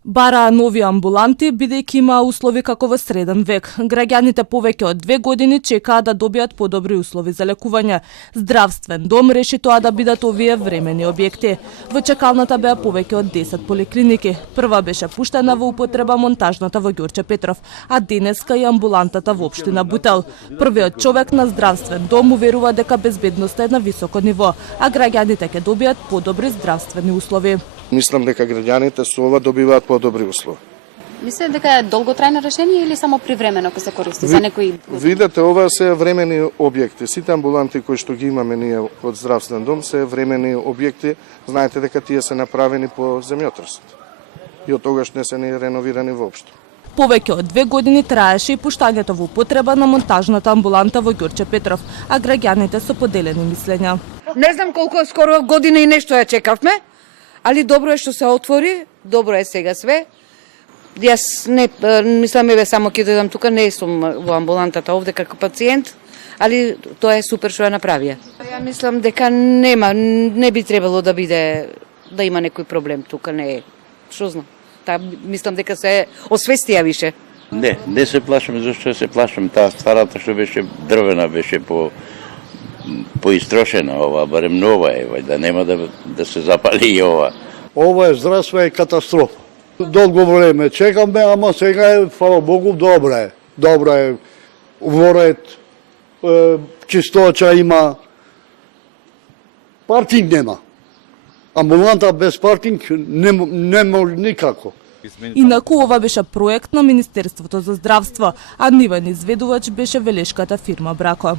Бараа нови амбуланти, бидејќи има услови како во среден век. Граѓаните повеќе од 2 години чекаат да добијат подобри услови за лекување. Здравствен дом реши тоа да бидат овие времени објекти. Во чекалната беа повеќе од 10 поликлиники. Прва беше пуштена во употреба монтажната во Ѓорче Петров, а денеска и амбулантата во општина Бутел. Првиот човек на здравствен дом уверува дека безбедноста е на високо ниво, а граѓаните ќе добијат подобри здравствени услови. Мислам дека граѓаните со ова добиваат подобри услови. Мислите дека е долготрајно решение или само привремено кога се користи за некои? Видете, ова се времени објекти. Сите амбуланти кои што ги имаме ние од здравствен дом се времени објекти. Знаете дека тие се направени по земјотресот. И од тогаш не се не реновирани воопшто. Повеќе од 2 години траеше и пуштањето во употреба на монтажната амбуланта во Ѓорче Петров, а граѓаните со поделени мислења. Не знам колку скоро година и нешто ја чекавме, али добро е што се отвори, добро е сега све. Јас не мислам еве само ќе дојдам тука, не сум во амбулантата овде како пациент, али тоа е супер што ја направија. Ја мислам дека не би требало да има некој проблем тука, не е. Што знам. Мислам дека се освестија више. Не се плашам, зашто се плашам, таа старата што беше дрвена беше поистрошена, ова барем нова е, да нема да се запали и ова. Ова е здравствена катастрофа. Долго време чекаме, ама сега е, фала Богу, добра е. Добра е во ред, чисточа има, паркинг нема. Амбуланта без паркинг не може никако. Инаку ова беше проект на Министерството за здравство, а нивен изведувач беше велешката фирма Брако.